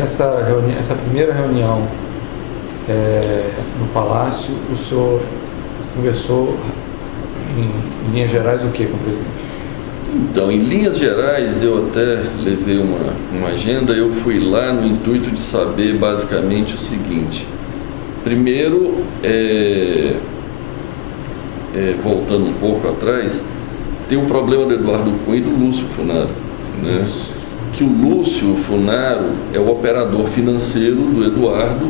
essa primeira reunião no Palácio, o senhor conversou em linhas gerais o que com o presidente? Então, em linhas gerais, eu até levei uma agenda. Eu fui lá no intuito de saber basicamente o seguinte. Primeiro, voltando um pouco atrás, tem o problema do Eduardo Cunha e do Lúcio Funaro, né? Que o Lúcio Funaro é o operador financeiro do Eduardo,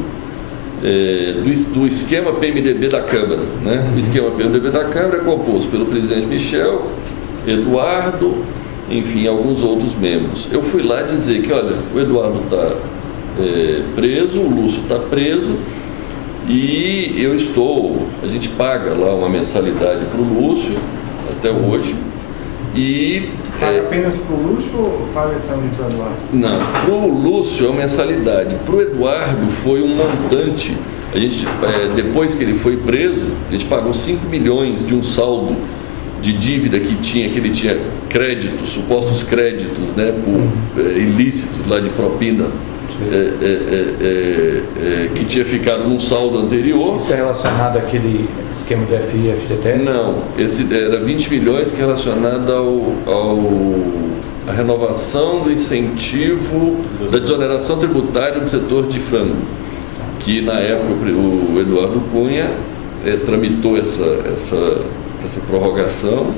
do esquema PMDB da Câmara, né? O esquema PMDB da Câmara é composto pelo presidente Michel, Eduardo, enfim, alguns outros membros. Eu fui lá dizer que, olha, o Eduardo está preso, o Lúcio está preso, e a gente paga lá uma mensalidade para o Lúcio, até hoje, e... Paga apenas para o Lúcio ou paga também para o Eduardo? Não, para o Lúcio é uma mensalidade, para o Eduardo foi um montante. A gente, depois que ele foi preso, a gente pagou 5 milhões de um saldo de dívida que ele tinha créditos, supostos créditos, né, por ilícitos lá de propina, que tinha ficado num saldo anterior. Isso é relacionado àquele esquema do FGTS? Não, esse era 20 milhões que é relacionado à renovação do incentivo da desoneração tributária do setor de frango, que na época o Eduardo Cunha tramitou essa prorrogação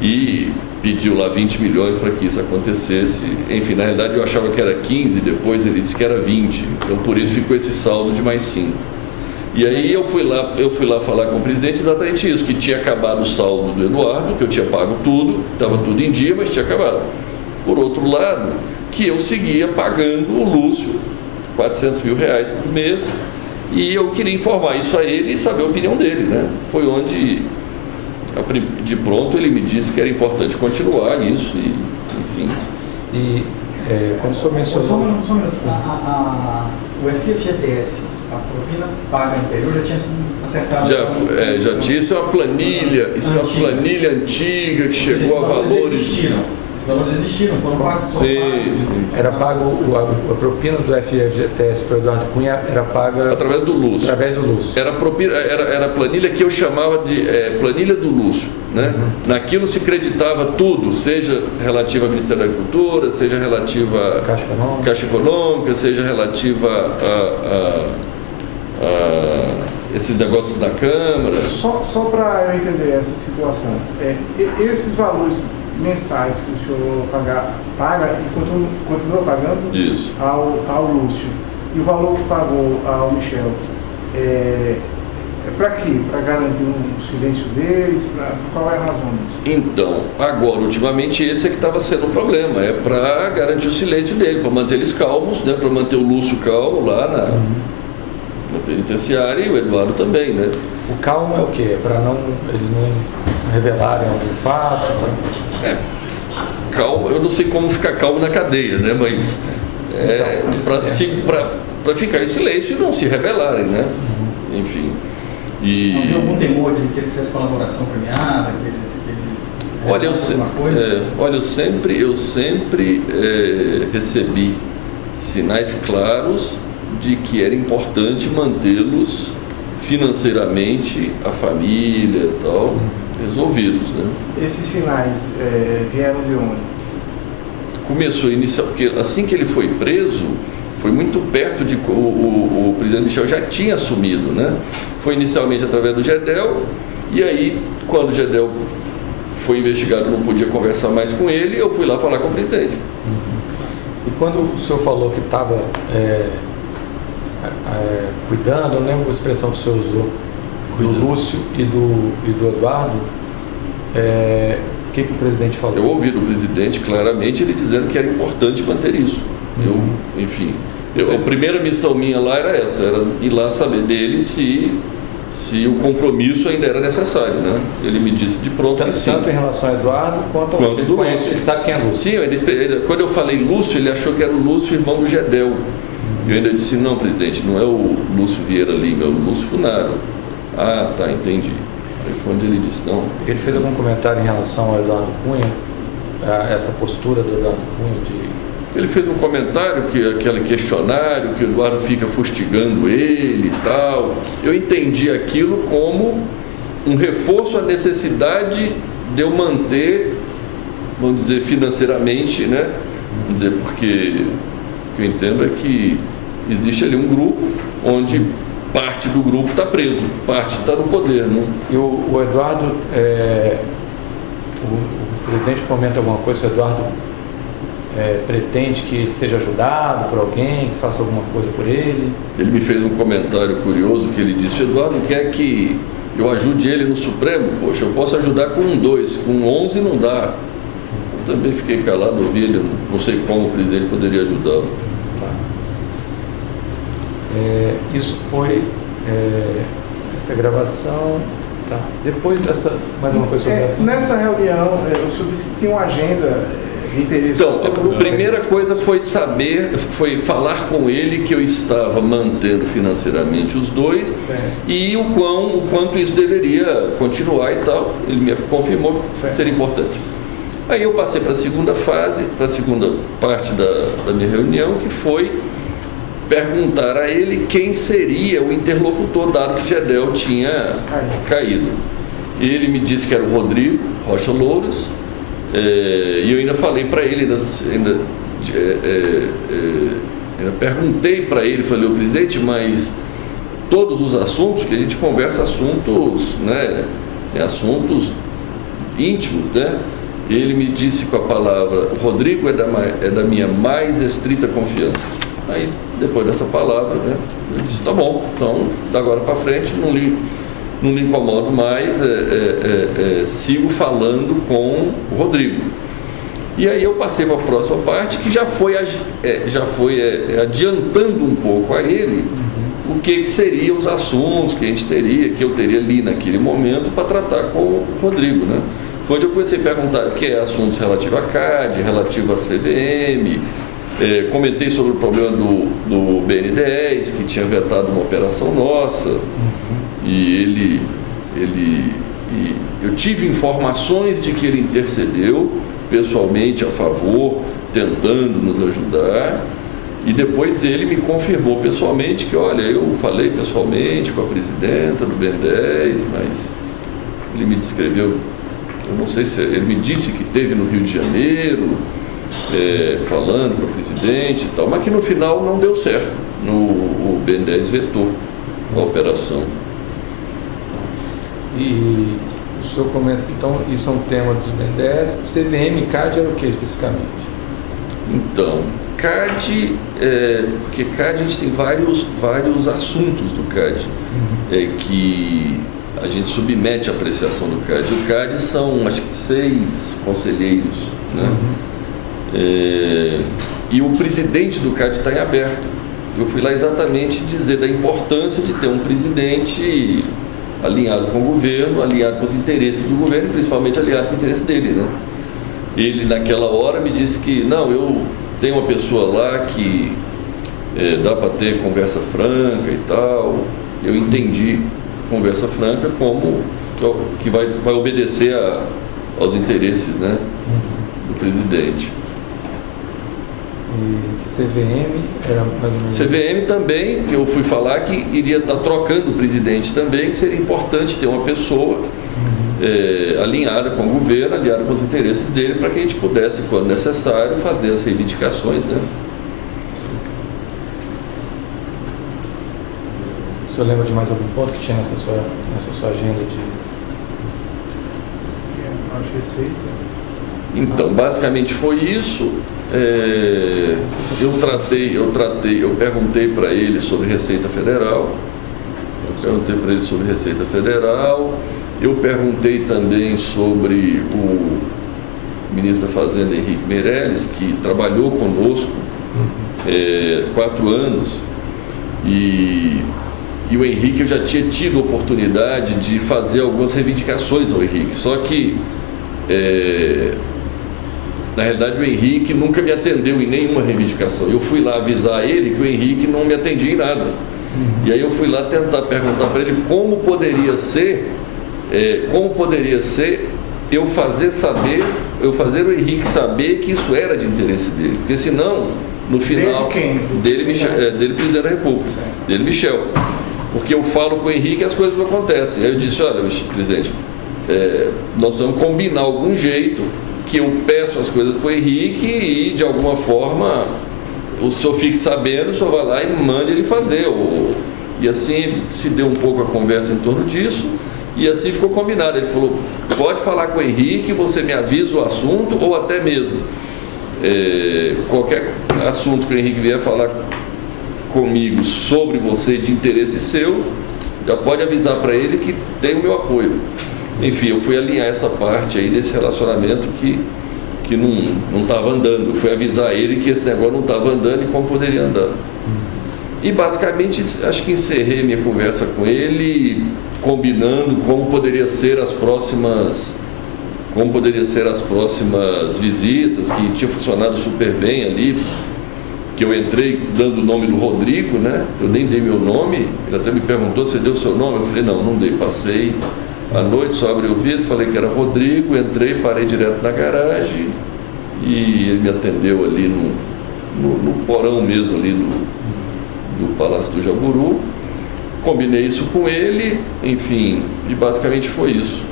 e pediu lá 20 milhões para que isso acontecesse. Enfim, na realidade eu achava que era 15, depois ele disse que era 20, então por isso ficou esse saldo de mais 5. E aí eu fui lá falar com o presidente exatamente isso, que tinha acabado o saldo do Eduardo, que eu tinha pago tudo, estava tudo em dia, mas tinha acabado. Por outro lado, que eu seguia pagando o Lúcio 400 mil reais por mês, e eu queria informar isso a ele e saber a opinião dele, né? Foi onde... De pronto ele me disse que era importante continuar isso, e, enfim. E quando o senhor mencionou... Só um minuto. O FGTS, a propina paga anterior, já tinha sido acertado? Já tinha, isso é uma planilha antiga que chegou a valores... Esses valores existiram, foram pagos. Sim. Era pago a propina do FGTS para o Eduardo Cunha, era paga através do Lúcio. Era a planilha que eu chamava de planilha do Lúcio, né? Naquilo se creditava tudo, seja relativa ao Ministério da Agricultura, seja relativa à Caixa Econômica, seja relativa a esses negócios da Câmara. Só para eu entender essa situação, esses valores mensais que o senhor paga e continua pagando isso ao Lúcio, e o valor que pagou ao Michel é para quê? Para garantir o silêncio deles? Qual é a razão disso? Então, agora, ultimamente, esse é que estava sendo o problema, é para garantir o silêncio dele, para manter eles calmos, né? Para manter o Lúcio calmo lá na penitenciária, e o Eduardo também, né? O calmo é o quê? Para eles não revelarem algum fato? Calmo, eu não sei como ficar calmo na cadeia, né? Mas para ficar em silêncio e não se revelarem, né? Enfim. Não havia algum temor de que eles fizessem colaboração premiada, que eles eu sempre recebi sinais claros de que era importante mantê-los financeiramente, a família e tal, resolvidos, né? Esses sinais vieram de onde? Começou porque assim que ele foi preso, foi muito perto de... O presidente Michel já tinha assumido, né? Foi inicialmente através do Gedel, e aí, quando o Gedel foi investigado, não podia conversar mais com ele, eu fui lá falar com o presidente. E quando o senhor falou que estava cuidando, eu lembro a expressão que o senhor usou, do Lúcio e do Eduardo, o que o presidente falou? Eu ouvi do presidente claramente ele dizendo que era importante manter isso. A primeira missão minha lá era essa, era ir lá saber dele se o compromisso ainda era necessário, né? Ele me disse de pronto que sim. Tanto em relação ao Eduardo quanto ao Lúcio. Ele sabe quem é Lúcio. Sim, quando eu falei Lúcio, ele achou que era o Lúcio, irmão do Gedel. Eu ainda disse, não, presidente, não é o Lúcio Vieira Lima, é o Lúcio Funaro. Ah, tá, entendi. Aí foi onde ele disse, não. Ele fez algum comentário em relação ao Eduardo Cunha, a essa postura do Eduardo Cunha Ele fez um comentário, aquele questionário, que o Eduardo fica fustigando ele e tal. Eu entendi aquilo como um reforço à necessidade de eu manter, vamos dizer, financeiramente, né? Vamos dizer, porque o que eu entendo é que existe ali um grupo onde parte do grupo está preso, parte está no poder, né? E o Eduardo, o presidente comenta alguma coisa, o Eduardo pretende que seja ajudado por alguém, que faça alguma coisa por ele? Ele me fez um comentário curioso que ele disse: o Eduardo quer que eu ajude ele no Supremo? Poxa, eu posso ajudar com 2, com 11 não dá. Eu também fiquei calado, ouvi ele, não sei como o presidente poderia ajudá-lo. Tá. Isso foi essa gravação. Tá. Depois dessa, mais uma coisa sobre essa. Nessa reunião, o senhor disse que tinha uma agenda de interesse. Então, a primeira coisa foi falar com ele que eu estava mantendo financeiramente os 2 e o quanto isso deveria continuar e tal. Ele me confirmou que seria importante. Aí eu passei para a segunda fase, para a segunda parte da minha reunião, que foi perguntar a ele quem seria o interlocutor, dado que o Gedel tinha caído. Ele me disse que era o Rodrigo Rocha Louras, e eu ainda falei para ele, ainda perguntei para ele, falei: presidente, mas todos os assuntos, que a gente conversa assuntos, né, tem assuntos íntimos, né? Ele me disse com a palavra: o Rodrigo é da minha mais estrita confiança. Aí, depois dessa palavra, né, eu disse: tá bom, então, da agora para frente, não lhe incomodo mais, sigo falando com o Rodrigo. E aí eu passei para a próxima parte, que já foi adiantando um pouco a ele o que seriam os assuntos que eu teria ali naquele momento para tratar com o Rodrigo, né? Foi onde eu comecei a perguntar que assuntos relativos à CAD, relativo à CVM. Comentei sobre o problema do BN10, que tinha vetado uma operação nossa, e eu tive informações de que ele intercedeu pessoalmente a favor, tentando nos ajudar, e depois ele me confirmou pessoalmente que, olha, eu falei pessoalmente com a presidenta do BN10, mas ele me descreveu, eu não sei se ele me disse que esteve no Rio de Janeiro, falando com o presidente e tal, mas que no final não deu certo. O BN10 vetou a operação. E o senhor comenta, então, isso é um tema do BN10. CVM e CAD era o que especificamente? Então, CAD, porque CAD a gente tem vários assuntos do CAD, que a gente submete à apreciação do CAD. O CAD são, acho que 6 conselheiros, né? E o presidente do CAD está em aberto. Eu fui lá exatamente dizer da importância de ter um presidente alinhado com o governo, alinhado com os interesses do governo e principalmente alinhado com o interesse dele, né? Ele naquela hora me disse que não, eu tenho uma pessoa lá que dá para ter conversa franca e tal. Eu entendi conversa franca como que vai obedecer aos interesses, né, do presidente. E CVM era mais ou menos... CVM também, que eu fui falar que iria estar trocando o presidente também, que seria importante ter uma pessoa alinhada com o governo, alinhada com os interesses dele, para que a gente pudesse, quando necessário, fazer as reivindicações, né? O senhor lembra de mais algum ponto que tinha nessa sua agenda de... receita? Então, basicamente foi isso. Eu perguntei para ele sobre Receita Federal. Eu perguntei também sobre o ministro da Fazenda, Henrique Meirelles, que trabalhou conosco 4 anos, e o Henrique, eu já tinha tido oportunidade de fazer algumas reivindicações ao Henrique, só que na realidade o Henrique nunca me atendeu em nenhuma reivindicação. Eu fui lá avisar ele que o Henrique não me atendia em nada. E aí eu fui lá tentar perguntar para ele como poderia ser eu fazer saber eu fazer o Henrique saber que isso era de interesse dele, porque senão, no final... Dele, presidente da República, dele, Michel. Porque eu falo com o Henrique e as coisas não acontecem. Aí eu disse, olha, presidente, nós vamos combinar algum jeito que eu peço as coisas para o Henrique e, de alguma forma, o senhor fique sabendo, o senhor vai lá e mande ele fazer. E assim se deu um pouco a conversa em torno disso, e assim ficou combinado. Ele falou, pode falar com o Henrique, você me avisa o assunto, ou até mesmo qualquer assunto que o Henrique vier falar comigo sobre você de interesse seu, já pode avisar para ele que tem o meu apoio. Enfim, eu fui alinhar essa parte aí desse relacionamento que não estava andando. Eu fui avisar ele que esse negócio não estava andando e como poderia andar. E basicamente acho que encerrei minha conversa com ele, combinando como poderia ser as próximas visitas, que tinha funcionado super bem ali, que eu entrei dando o nome do Rodrigo, né? Eu nem dei meu nome, ele até me perguntou se deu seu nome, eu falei, não dei, passei à noite, só abri o vidro, falei que era Rodrigo, entrei, parei direto na garagem e ele me atendeu ali no porão mesmo ali do Palácio do Jaburu. Combinei isso com ele, enfim, e basicamente foi isso.